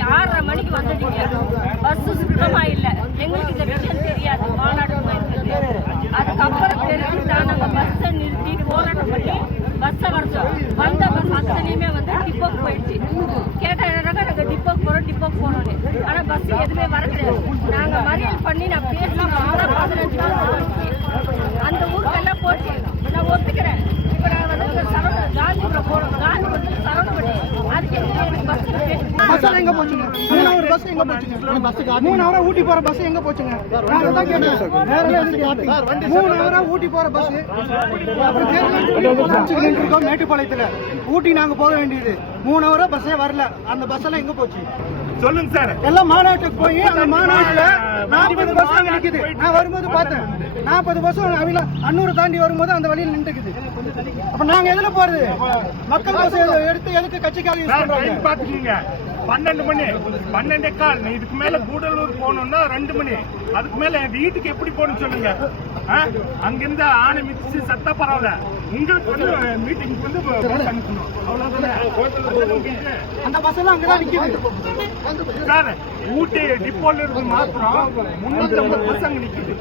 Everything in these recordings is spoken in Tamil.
யாரரை மணிக்கு வந்துட்டீங்க, பஸ் சுத்தமா இல்ல. எங்களுக்கு இந்த விஷயம் தெரியாது. மாநாடு அதுக்கப்புறம் தெரிஞ்சுதான் நாங்க பஸ்ஸை நிறுத்தி போராட்டம் பண்ணி பஸ்ஸை வரைச்சோம். வந்த பஸ் அத்தனையுமே வந்து டிப்போக்கு போயிடுச்சு. கேட்ட நாங்க டிப்போக்கு போறோம்னு. ஆனா பஸ் எதுவுமே வர கிடையாது. நாங்க மறியல் பண்ணி நான் பேசலாம் 15 நாள் அந்த ஊருக்கெல்லாம் போச்சு. நான் ஒத்துக்கிறேன். இப்ப நாங்க வந்து காந்திபுரம் போறோம். காந்திபுரத்துல சரவணப்பட்டி அதுக்கு எனக்கு பஸ் எங்க போச்சுங்க? 3 ஹவர் பஸ் எங்க போச்சுங்க? 3 ஹவரா ஊட்டி போற பஸ் எங்க போச்சுங்க? நான் அதான் கேட்டேன். 3 ஹவரா ஊட்டி போற பஸ் இருக்கோம் மேட்டுப்பாளையத்துல. ஊட்டி நாங்க போக வேண்டியது 3 ஹவரா பஸ்ஸே வரல. அந்த பஸ் எல்லாம் எங்க போச்சு சொல்லுங்க சார். எல்லாம் மாநாட்டுக்கு போய் அந்த மாநாட்டுல 40 பஸ் அங்க நிக்குது. நான் வரும்போது பார்த்தேன் 40 பஸ் அன்னூர் தாண்டி வரும்போது அந்த வழியில் நின்றுக்குது. அப்ப நாங்க எதுல போறது? மக்கள் பஸ் எடுத்து எதுக்கு கட்சிக்காக யூஸ் பண்றாங்க? பாத்துக்கீங்க 12 மணி 12:15. இதுக்கு மேல கூடலூர் போகணும்னா 2 மணி. அதுக்கு மேல வீட்டுக்கு எப்படி போகணும் சொல்லுங்க. அங்கிருந்து ஆணை மிதிச்சு சத்தா பரவாயில்ல. உங்களுக்கு வந்து மீட்டிங் வந்து அனுப்பணும். அவ்வளவுதானே. அந்த பஸ் எல்லாம் அங்கதான் நிக்குது சார். ஊட்டி டிப்போல இருக்கு மாத்திரம் 350 பஸ் அங்க நிக்குது.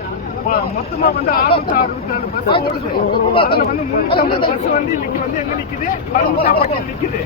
மொத்தமா வந்து 667 பஸ் ஓடுது. அதுல வந்து 350 பஸ் வந்து இன்னைக்கு வந்து எங்க நிக்குது? பழமுத்தாப்பட்டி நிக்குது.